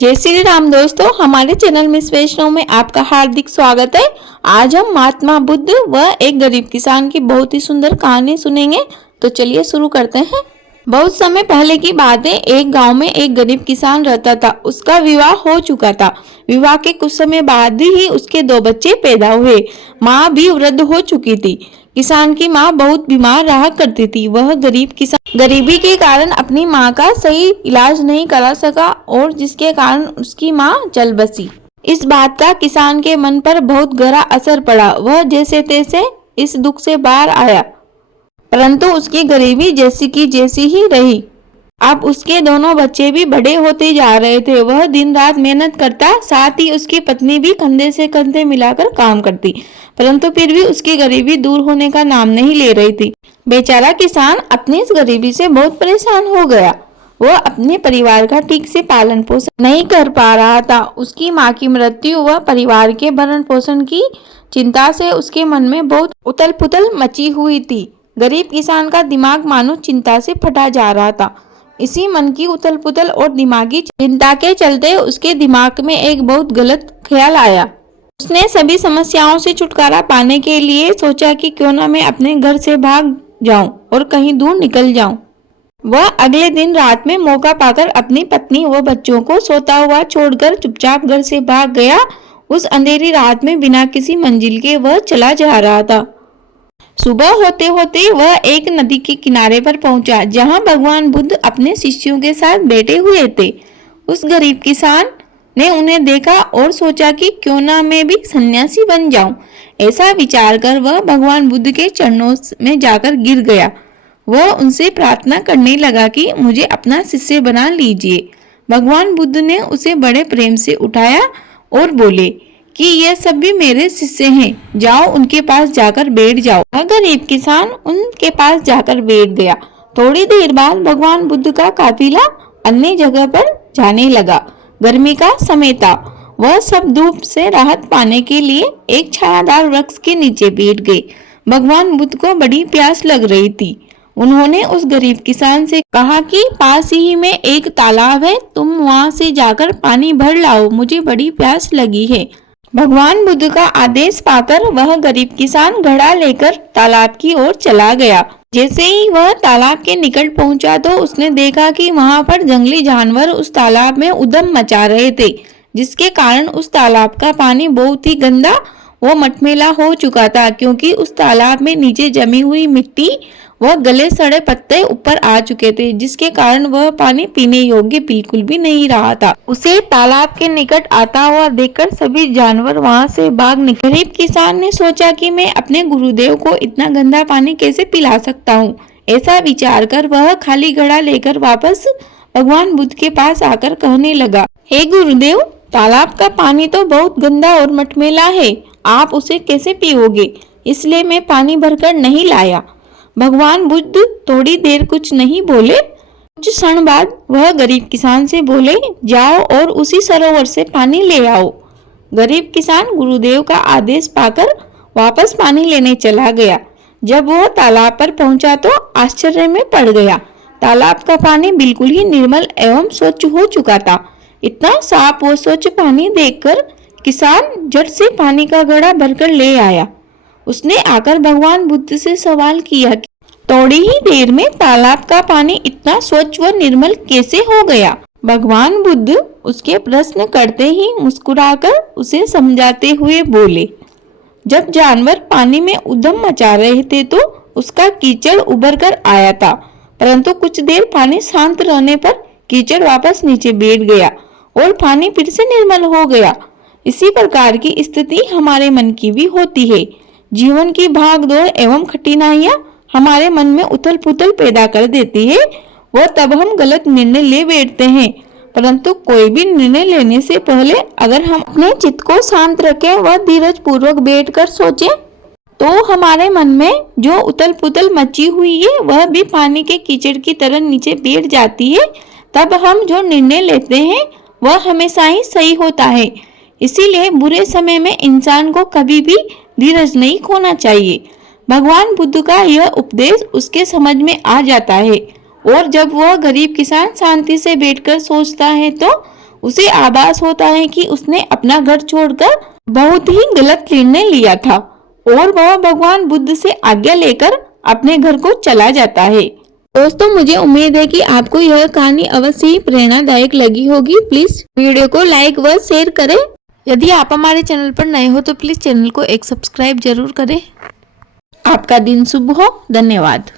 जय श्री राम दोस्तों, हमारे चैनल मिस वैष्णव में आपका हार्दिक स्वागत है। आज हम महात्मा बुद्ध व एक गरीब किसान की बहुत ही सुंदर कहानी सुनेंगे। तो चलिए शुरू करते हैं। बहुत समय पहले की बात है। एक गांव में एक गरीब किसान रहता था। उसका विवाह हो चुका था। विवाह के कुछ समय बाद ही उसके 2 बच्चे पैदा हुए। माँ भी वृद्ध हो चुकी थी। किसान की माँ बहुत बीमार रहा करती थी। वह गरीब किसान गरीबी के कारण अपनी माँ का सही इलाज नहीं करा सका और जिसके कारण उसकी माँ चल बसी। इस बात का किसान के मन पर बहुत गहरा असर पड़ा। वह जैसे तैसे इस दुख से बाहर आया, परंतु उसकी गरीबी जैसी की जैसी ही रही। अब उसके दोनों बच्चे भी बड़े होते जा रहे थे। वह दिन रात मेहनत करता, साथ ही उसकी पत्नी भी कंधे से कंधे मिलाकर काम करती, परंतु फिर भी उसकी गरीबी दूर होने का नाम नहीं ले रही थी। बेचारा किसान अपनी इस गरीबी से बहुत परेशान हो गया। वह अपने परिवार का ठीक से पालन पोषण नहीं कर पा रहा था। उसकी माँ की मृत्यु व परिवार के भरण पोषण की चिंता से उसके मन में बहुत उथल पुथल मची हुई थी। गरीब किसान का दिमाग मानो चिंता से फटा जा रहा था। इसी मन की उथल पुथल और दिमागी चिंता के चलते उसके दिमाग में एक बहुत गलत ख्याल आया। उसने सभी समस्याओं से छुटकारा पाने के लिए सोचा कि क्यों ना मैं अपने घर से भाग जाऊं और कहीं दूर निकल जाऊं। वह अगले दिन रात में मौका पाकर अपनी पत्नी व बच्चों को सोता हुआ छोड़कर चुपचाप घर से भाग गया। उस अंधेरी रात में बिना किसी मंजिल के वह चला जा रहा था। सुबह होते होते वह एक नदी के किनारे पर पहुंचा, जहां भगवान बुद्ध अपने शिष्यों के साथ बैठे हुए थे। उस गरीब किसान ने उन्हें देखा और सोचा कि क्यों ना मैं भी सन्यासी बन जाऊं। ऐसा विचार कर वह भगवान बुद्ध के चरणों में जाकर गिर गया। वह उनसे प्रार्थना करने लगा कि मुझे अपना शिष्य बना लीजिए। भगवान बुद्ध ने उसे बड़े प्रेम से उठाया और बोले कि यह सब भी मेरे शिष्य हैं, जाओ उनके पास जाकर बैठ जाओ। वह गरीब किसान उनके पास जाकर बैठ गया। थोड़ी देर बाद भगवान बुद्ध का काफिला अन्य जगह पर जाने लगा। गर्मी का समय था। वह सब धूप से राहत पाने के लिए एक छायादार वृक्ष के नीचे बैठ गए। भगवान बुद्ध को बड़ी प्यास लग रही थी। उन्होंने उस गरीब किसान से कहा कि पास ही में एक तालाब है, तुम वहां से जाकर पानी भर लाओ, मुझे बड़ी प्यास लगी है। भगवान बुद्ध का आदेश पाकर वह गरीब किसान घड़ा लेकर तालाब की ओर चला गया। जैसे ही वह तालाब के निकट पहुंचा तो उसने देखा कि वहां पर जंगली जानवर उस तालाब में उधम मचा रहे थे, जिसके कारण उस तालाब का पानी बहुत ही गंदा व मटमैला हो चुका था, क्योंकि उस तालाब में नीचे जमी हुई मिट्टी वह गले सड़े पत्ते ऊपर आ चुके थे, जिसके कारण वह पानी पीने योग्य बिल्कुल भी नहीं रहा था। उसे तालाब के निकट आता हुआ देखकर सभी जानवर वहां से भाग निकले। गरीब किसान ने सोचा कि मैं अपने गुरुदेव को इतना गंदा पानी कैसे पिला सकता हूँ। ऐसा विचार कर वह खाली घड़ा लेकर वापस भगवान बुद्ध के पास आकर कहने लगा, हे गुरुदेव, तालाब का पानी तो बहुत गंदा और मटमैला है, आप उसे कैसे पियोगे? इसलिए मैं पानी भरकर नहीं लाया। भगवान बुद्ध थोड़ी देर कुछ नहीं बोले। कुछ क्षण बाद वह गरीब किसान से बोले, जाओ और उसी सरोवर से पानी ले आओ। गरीब किसान गुरुदेव का आदेश पाकर वापस पानी लेने चला गया। जब वह तालाब पर पहुंचा तो आश्चर्य में पड़ गया। तालाब का पानी बिल्कुल ही निर्मल एवं स्वच्छ हो चुका था। इतना साफ व स्वच्छ पानी देखकर किसान झट से पानी का घड़ा भरकर ले आया। उसने आकर भगवान बुद्ध से सवाल किया कि थोड़ी ही देर में तालाब का पानी इतना स्वच्छ व निर्मल कैसे हो गया? भगवान बुद्ध उसके प्रश्न करते ही मुस्कुराकर उसे समझाते हुए बोले, जब जानवर पानी में उधम मचा रहे थे तो उसका कीचड़ उभर कर आया था, परंतु कुछ देर पानी शांत रहने पर कीचड़ वापस नीचे बैठ गया और पानी फिर से निर्मल हो गया। इसी प्रकार की स्थिति हमारे मन की भी होती है। जीवन की भागदौड़ एवं कठिनाइयां हमारे मन में उथल पुथल पैदा कर देती है। वो तब हम गलत निर्णय ले बैठते हैं, परंतु कोई भी निर्णय लेने से पहले अगर हम अपने चित्त को शांत रखें व धीरज पूर्वक बैठकर सोचें, तो हमारे मन में जो उथल पुथल मची हुई है वह भी पानी के कीचड़ की तरह नीचे बैठ जाती है। तब हम जो निर्णय लेते हैं वह हमेशा ही सही होता है। इसीलिए बुरे समय में इंसान को कभी भी धीरज नहीं खोना चाहिए। भगवान बुद्ध का यह उपदेश उसके समझ में आ जाता है और जब वह गरीब किसान शांति से बैठकर सोचता है तो उसे आभास होता है कि उसने अपना घर छोड़कर बहुत ही गलत निर्णय लिया था और वह भगवान बुद्ध से आज्ञा लेकर अपने घर को चला जाता है। दोस्तों, मुझे उम्मीद है कि आपको यह कहानी अवश्य ही प्रेरणादायक लगी होगी। प्लीज वीडियो को लाइक व शेयर करें। यदि आप हमारे चैनल पर नए हो तो प्लीज चैनल को एक सब्सक्राइब जरूर करें। आपका दिन शुभ हो। धन्यवाद।